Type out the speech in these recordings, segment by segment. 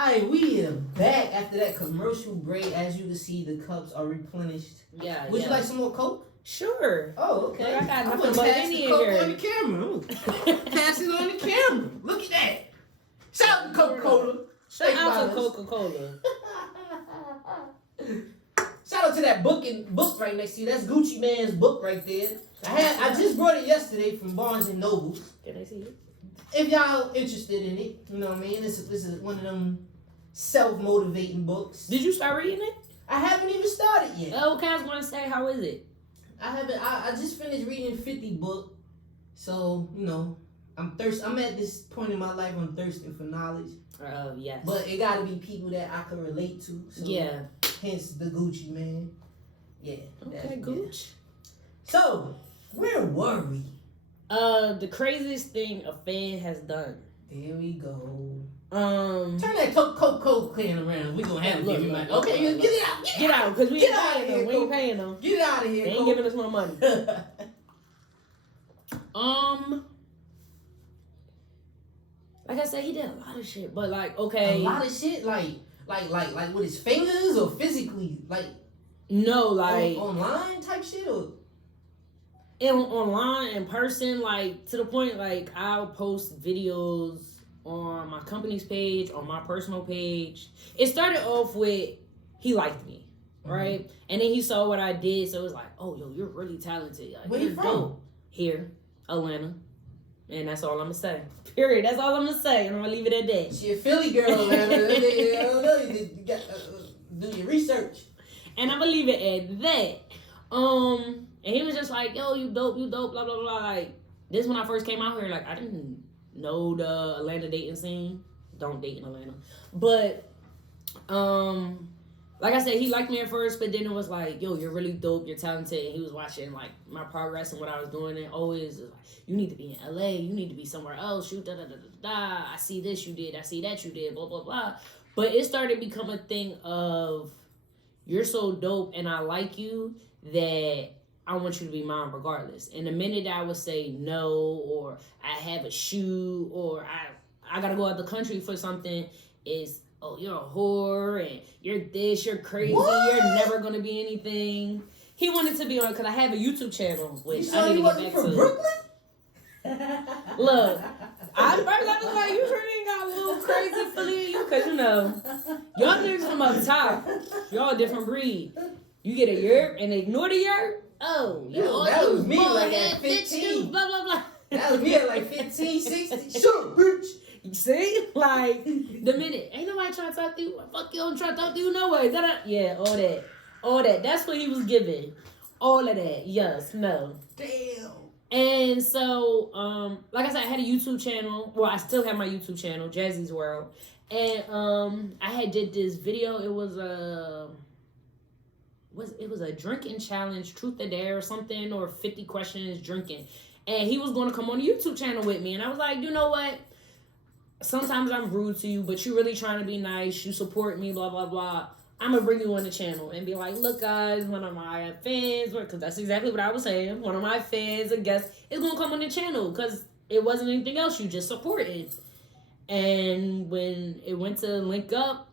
Alright, we are back after that commercial break. As you can see, the cups are replenished. Yeah. Would you like some more Coke? Sure. Oh, okay. Look, I got I'm nothing gonna but pass any the in Coke here. on the camera. Pass it on the camera. Look at that. Shout out to Coca-Cola. Shout out to Coca-Cola. Shout out to that book right next to you. That's Gucci Man's book right there. I just brought it yesterday from Barnes and Noble. Can I see it? If y'all interested in it, you know what I mean. This is one of them self-motivating books. Did you start reading it? I haven't even started yet. Okay, I was going to say, how is it? I haven't. I just finished reading 50 book, so you know I'm at this point in my life. I'm thirsting for knowledge. Yes. But it got to be people that I can relate to. So yeah. Hence the Gucci man. Yeah. Okay, Gucci. So where were we? The craziest thing a fan has done. There we go. Turn that Coke can around. We gonna have it. Okay, get it out. Get out, because we ain't paying them. We ain't paying them. Get out of here. They ain't giving us no money. Like I said, he did a lot of shit, but like, okay. A lot of shit, like with his fingers or physically, like. No, like online type shit or. Online, in person, like to the point, like I'll post videos on my company's page, on my personal page. It started off with he liked me, right? Mm-hmm. And then he saw what I did, so it was like, oh, yo, you're really talented. Like, where you from? Dope. Here, Atlanta. And that's all I'm gonna say. Period. That's all I'm gonna say, and I'm gonna leave it at that. She a Philly girl, Atlanta. I don't know. You got do your research. And I'm gonna leave it at that. And he was just like, yo, you dope, blah, blah, blah. Like, this when I first came out here, like, I didn't know the Atlanta dating scene. Don't date in Atlanta. But, like I said, he liked me at first, but then it was like, yo, you're really dope, you're talented. And he was watching, like, my progress and what I was doing. And always, like, you need to be in LA, you need to be somewhere else, shoot, da. I see this you did, I see that you did, blah, blah, blah. But it started to become a thing of, you're so dope and I like you that I want you to be mine regardless. And the minute I would say no, or I have a shoot, or I gotta go out the country for something, is, oh, you're a whore, and you're this, you're crazy, what? You're never gonna be anything. He wanted to be on, because I have a YouTube channel, which you I need to get back from to. Brooklyn? Look, I was like, you sure ain't got a little crazy feeling in you, because, you know, y'all niggas from up top, y'all a different breed. You get a yerp and ignore the yerp. Oh, that was me like at 15. Blah, blah, blah. That was me at like 15, 16. Sure, bitch. You see? Like, the minute, ain't nobody trying to talk to you. Fuck you, I'm trying to talk to you no way. Yeah, all that. All that. That's what he was giving. All of that. Yes, no. Damn. And so, like I said, I had a YouTube channel. Well, I still have my YouTube channel, Jazzy's World. And I had did this video. It was a drinking challenge, truth or dare or something, or 50 questions drinking. And he was going to come on the YouTube channel with me. And I was like, you know what? Sometimes I'm rude to you, but you really trying to be nice. You support me, blah, blah, blah. I'm going to bring you on the channel and be like, look, guys, one of my fans, because that's exactly what I was saying. One of my fans, I guess, is going to come on the channel because it wasn't anything else. You just supported. And when it went to link up,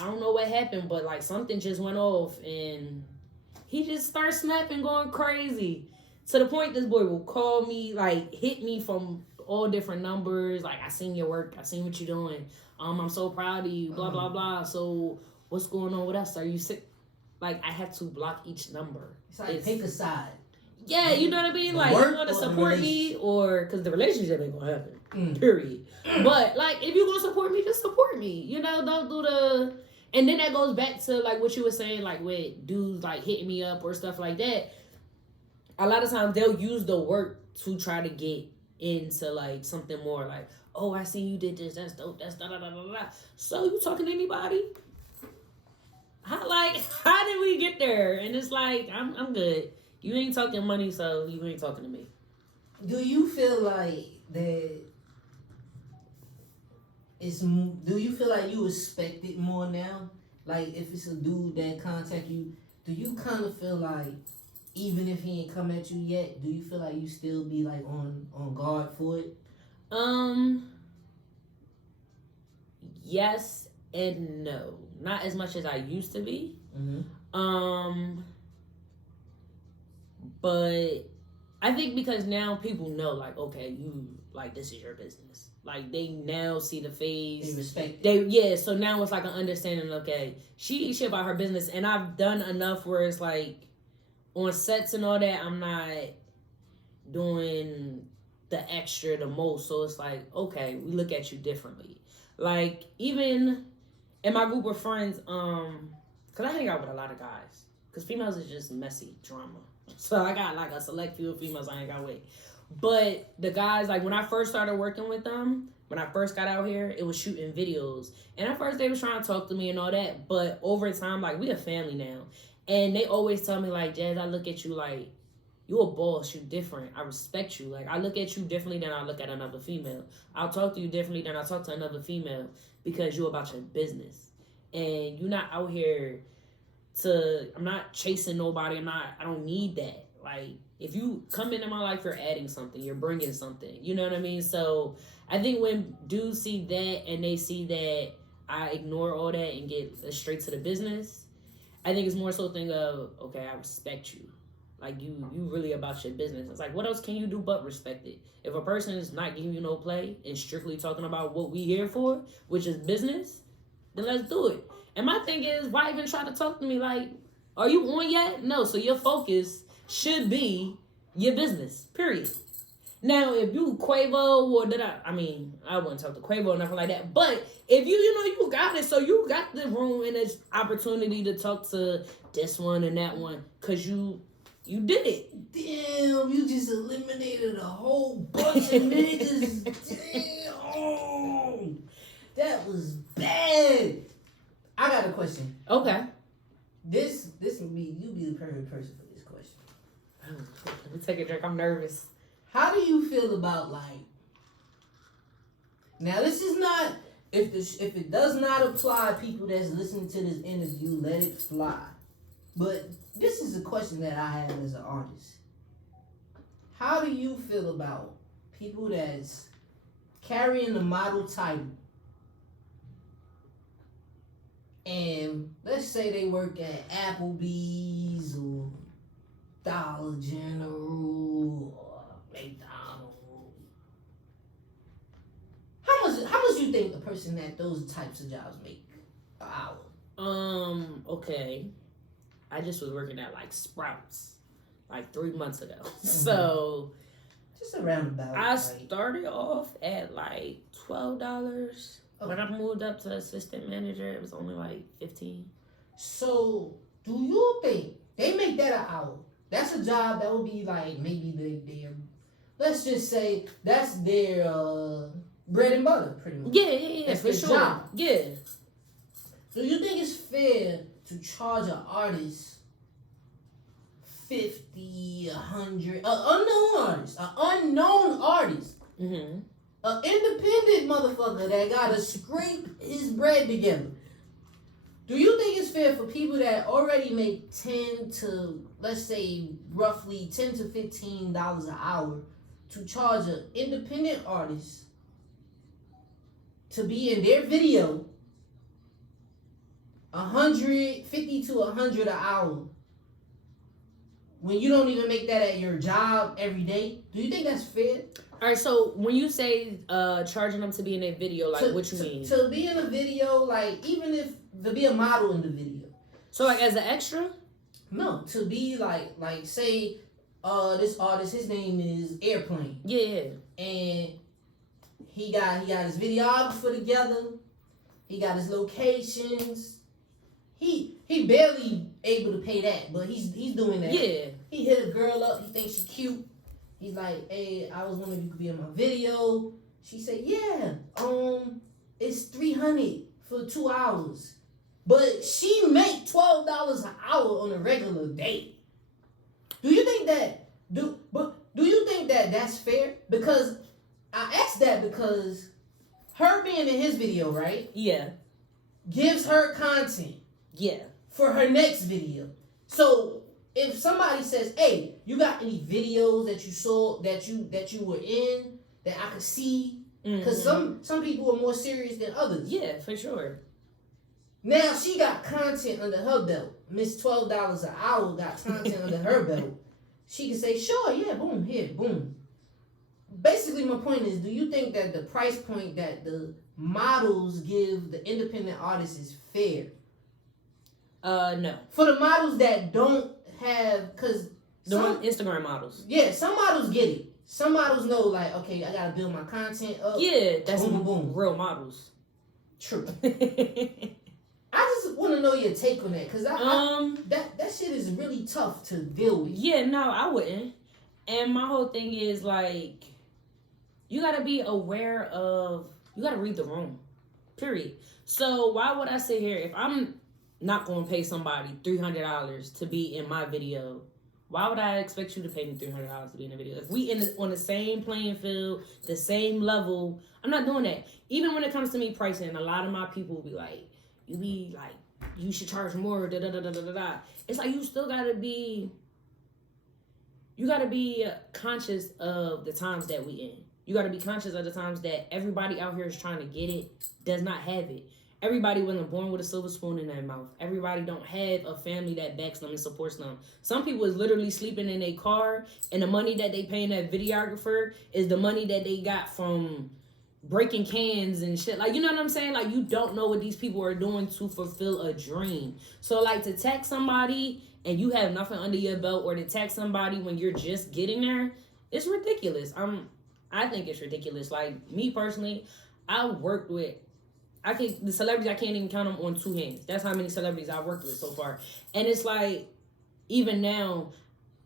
I don't know what happened, but like something just went off and he just started snapping, going crazy. To the point this boy will call me, like hit me from all different numbers. Like, I seen your work. I seen what you're doing. I'm so proud of you, blah, blah, blah. So what's going on with us? Are you sick? Like, I had to block each number. It's like pick a side. Yeah, you know what I mean? Like, you want to support me or, because the relationship ain't going to happen. Period. But like, if you're going to support me, just support me. You know, don't do the... And then that goes back to, like, what you were saying, like, with dudes, like, hitting me up or stuff like that. A lot of times, they'll use the work to try to get into, like, something more. Like, oh, I seen you did this. That's dope. That's da-da-da-da-da. So, you talking to anybody? How did we get there? And it's like, I'm good. You ain't talking money, so you ain't talking to me. Do you feel like that... do you feel like you expect it more now? Like, if it's a dude that contact you, do you kind of feel like, even if he ain't come at you yet, do you feel like you still be like on guard for it? yes and no. Not as much as I used to be. But I think because now people know, like, okay, you, like, this is your business. Like, they now see the face. They respect it. Yeah, so now it's like an understanding, okay, she shit about her business. And I've done enough where it's like, on sets and all that, I'm not doing the extra, the most. So it's like, okay, we look at you differently. Like, even in my group of friends, because I hang out with a lot of guys. Because females is just messy drama. So I got like a select few females I hang out with. But the guys, like when I first started working with them, when I first got out here, it was shooting videos. And at first they was trying to talk to me and all that. But over time, like we a family now. And they always tell me like, Jazz, I look at you like, you a boss, you different. I respect you. Like I look at you differently than I look at another female. I'll talk to you differently than I talk to another female because you about your business. And you're not out here I'm not chasing nobody. I don't need that. Like, if you come into my life, you're adding something. You're bringing something. You know what I mean? So, I think when dudes see that and they see that I ignore all that and get straight to the business, I think it's more so a thing of, okay, I respect you. Like, you really about your business. It's like, what else can you do but respect it? If a person is not giving you no play and strictly talking about what we here for, which is business, then let's do it. And my thing is, why even try to talk to me like, are you on yet? No, so your focus should be your business, period. Now, if you Quavo or I wouldn't talk to Quavo or nothing like that. But if you got it, so you got the room and the opportunity to talk to this one and that one, because you did it. Damn, you just eliminated a whole bunch of niggas. Damn. That was bad. I got a question. Okay. This would be, you be the perfect person for this question. Let me take a drink. I'm nervous. How do you feel about like? Now this is not if it does not apply, people that's listening to this interview, let it fly. But this is a question that I have as an artist. How do you feel about people that's carrying the model title? And let's say they work at Applebee's or Dollar General or McDonald's. How much you think a person at those types of jobs make an hour? Okay. I just was working at like Sprouts like 3 months ago. So just around about. I started off at like $12. When I moved up to assistant manager, it was only like $15. So, do you think they make that an hour? That's a job that would be like maybe their let's just say that's their bread and butter, pretty much. Yeah, that's for their sure. job. Yeah. Do you think it's fair to charge an artist $50, $100, an unknown artist? Mm-hmm. An independent motherfucker that gotta scrape his bread together. Do you think it's fair for people that already make let's say roughly $10 to $15 an hour to charge an independent artist to be in their video $50 to $100 an hour when you don't even make that at your job every day? Do you think that's fair? All right, so when you say charging them to be in a video, like what you mean? To be in a video, like even if to be a model in the video. So like as an extra? No, to be like say this artist, his name is Airplane. Yeah. And he got his videographer together. He got his locations. He barely able to pay that, but he's doing that. Yeah. He hit a girl up. He thinks she cute. He's like, hey, I was wondering if you could be in my video. She said, yeah, it's $300 for 2 hours. But she make $12 an hour on a regular day. Do you think that that's fair? Because I asked that because her being in his video, right? Yeah. Gives her content. Yeah. For her next video. So if somebody says, hey, you got any videos that you saw that you were in that I could see Because some people are more serious than others. Yeah, for sure. Now she got content under her belt. Miss $12 an hour got content under her belt. She can say, sure, yeah, boom, here, boom. Basically, my point is, do you think that the price point that the models give the independent artists is fair? No. For the models that don't have, because some Instagram models. Yeah, some models get it. Some models know, like, okay, I gotta build my content up. Yeah, that's boom, boom. Real models. True. I just want to know your take on that, because that shit is really tough to deal with. Yeah, no, I wouldn't. And my whole thing is, like, you gotta be aware of, you gotta read the room, period. So why would I sit here if I'm not gonna pay somebody $300 to be in my video? Why would I expect you to pay me $300 to be in a video? If we on the same playing field, the same level, I'm not doing that. Even when it comes to me pricing, a lot of my people will be like, you should charge more, da da da da da da. It's like you still gotta be conscious of the times that we in. You gotta be conscious of the times that everybody out here is trying to get it, does not have it. Everybody wasn't born with a silver spoon in their mouth. Everybody don't have a family that backs them and supports them. Some people is literally sleeping in a car, and the money that they paying that videographer is the money that they got from breaking cans and shit. Like, you know what I'm saying? Like, you don't know what these people are doing to fulfill a dream. So, like, to text somebody and you have nothing under your belt, or to text somebody when you're just getting there, it's ridiculous. I think it's ridiculous. Like, me personally, I worked with, the celebrities, I can't even count them on two hands. That's how many celebrities I've worked with so far. And it's like, even now,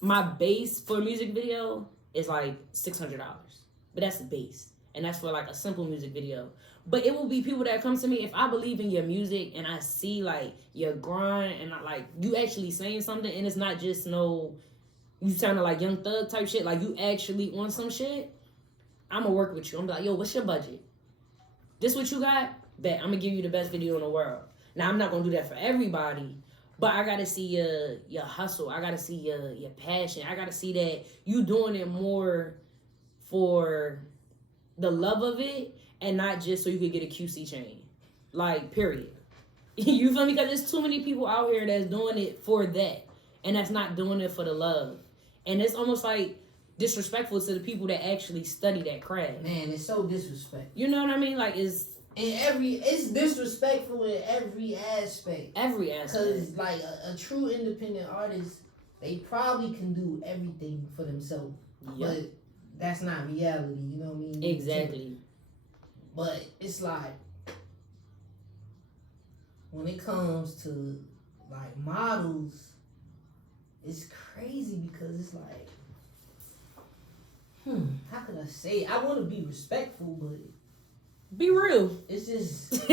my base for a music video is like $600. But that's the base. And that's for like a simple music video. But it will be people that come to me, if I believe in your music and I see like your grind and like you actually saying something, and it's not just you sounding like Young Thug type shit, like you actually on some shit, I'm gonna work with you. I'm like, yo, what's your budget? This what you got? Bet I'm gonna give you the best video in the world. Now I'm not gonna do that for everybody, but I gotta see your hustle. I gotta see your passion. I gotta see that you doing it more for the love of it and not just so you could get a QC chain. Like, period. You feel me? Because there's too many people out here that's doing it for that, and that's not doing it for the love. And it's almost like disrespectful to the people that actually study that craft. Man, it's so disrespectful. You know what I mean? Like, it's disrespectful in every aspect. Every aspect. Because, like, a true independent artist, they probably can do everything for themselves. Yep. But that's not reality, you know what I mean? Exactly. But it's like, when it comes to, like, models, it's crazy because it's like, how could I say it? I want to be respectful, but be real. It's just,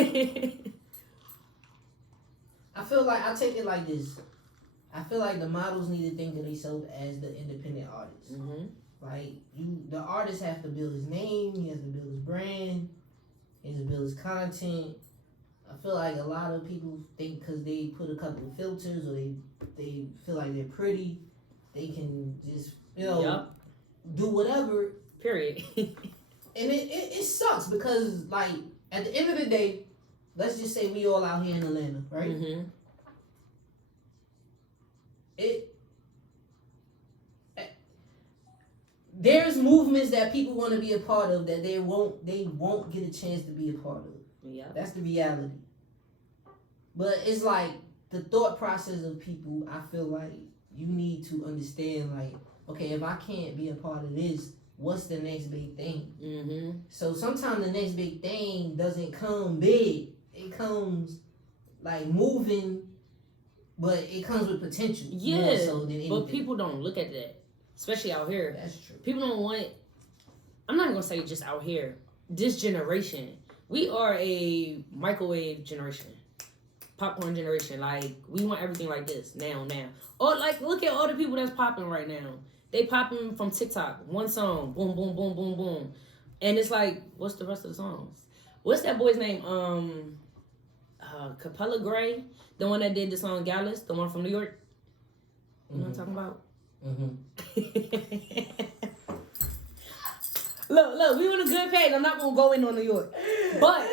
I feel like, I take it like this. I feel like the models need to think of themselves as the independent artists. Mm-hmm. Like, the artist has to build his name, he has to build his brand, he has to build his content. I feel like a lot of people think because they put a couple of filters or they feel like they're pretty, they can just, do whatever. Period. And it sucks because, like, at the end of the day, let's just say we all out here in Atlanta, right? Mm-hmm. There's movements that people want to be a part of that they won't get a chance to be a part of. Yeah. That's the reality. But it's like the thought process of people, I feel like you need to understand, like, okay, if I can't be a part of this, what's the next big thing? Mm-hmm. So sometimes the next big thing doesn't come big. It comes like moving, but it comes with potential. Yeah, more so than anything. But people don't look at that, especially out here. That's true. People don't want, I'm not going to say just out here, this generation, we are a microwave generation. Popcorn generation. Like, we want everything like this now. Or like, look at all the people that's popping right now. They popping from TikTok. One song, boom, boom, boom, boom, boom. And it's like, what's the rest of the songs? What's that boy's name? Capella Gray, the one that did the song Gallus, the one from New York. You know what I'm talking about? Mm-hmm. Look, we on a good page. I'm not gonna go in on New York. But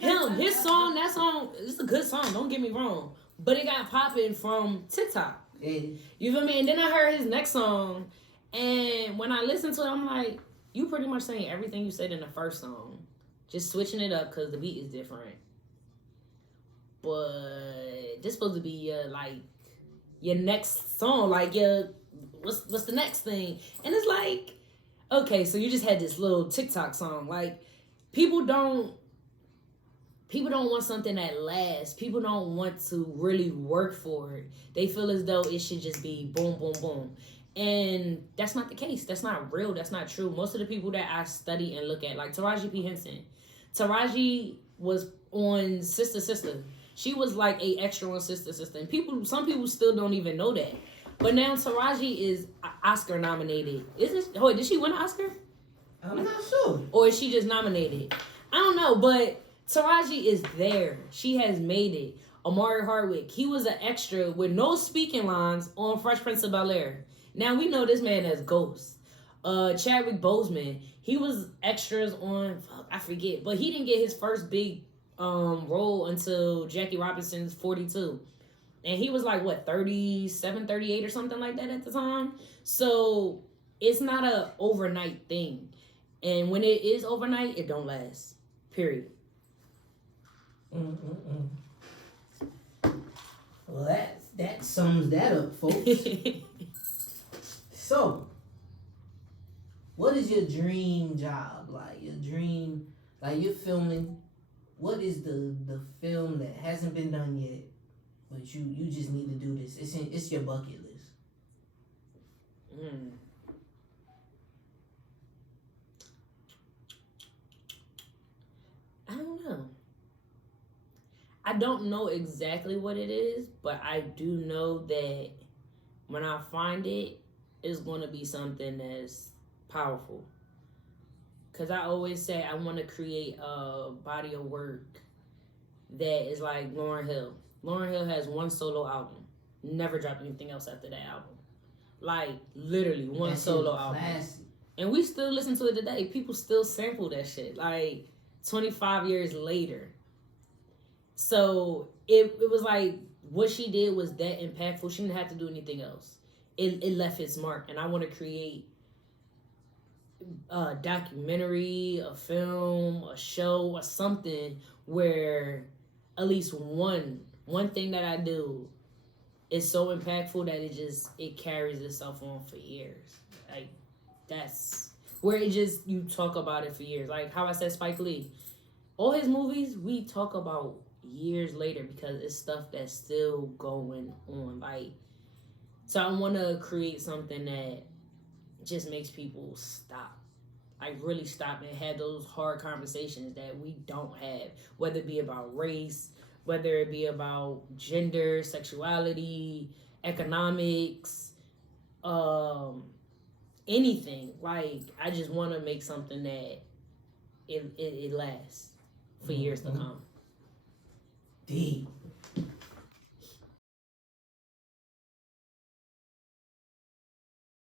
his song, that song, it's a good song, don't get me wrong. But it got popping from TikTok. You feel me? And then I heard his next song, and when I listened to it, I'm like, you pretty much saying everything you said in the first song. Just switching it up because the beat is different. But this supposed to be your next song, like what's the next thing? And it's like, okay, so you just had this little TikTok song. Like, people don't want something that lasts. People don't want to really work for it. They feel as though it should just be boom, boom, boom. And that's not the case. That's not real. That's not true. Most of the people that I study and look at, like Taraji P. Henson. Taraji was on Sister Sister. She was like a extra on Sister Sister. And some people still don't even know that. But now Taraji is Oscar nominated. Did she win an Oscar? I'm not sure. Or is she just nominated? I don't know, but Taraji is there. She has made it. Amari Hardwick, he was an extra with no speaking lines on Fresh Prince of Bel-Air. Now we know this man as Ghost. Chadwick Boseman, he was extras on, I forget, but he didn't get his first big role until Jackie Robinson's 42. And he was like, 37, 38 or something like that at the time. So it's not a overnight thing. And when it is overnight, it don't last. Period. Well, that sums that up, folks. So, what is your dream job? Like, your dream, like you're filming, what is the film that hasn't been done yet, but you just need to do this? It's your bucket list. I don't know. I don't know exactly what it is, but I do know that when I find it, it's going to be something that's powerful. Because I always say I want to create a body of work that is like Lauryn Hill. Lauryn Hill has one solo album. Never dropped anything else after that album. Like, literally, one solo album. And we still listen to it today. People still sample that shit. Like, 25 years later. So, it was like, what she did was that impactful. She didn't have to do anything else. It left its mark. And I want to create a documentary, a film, a show, or something where at least one thing that I do is so impactful that it carries itself on for years. Like, that's where you talk about it for years. Like how I said Spike Lee. All his movies, we talk about years later because it's stuff that's still going on. Like, so I want to create something that just makes people stop. Like, really stop and have those hard conversations that we don't have. Whether it be about race, whether it be about gender, sexuality, economics, anything. Like, I just want to make something that it lasts for years to come. Deep.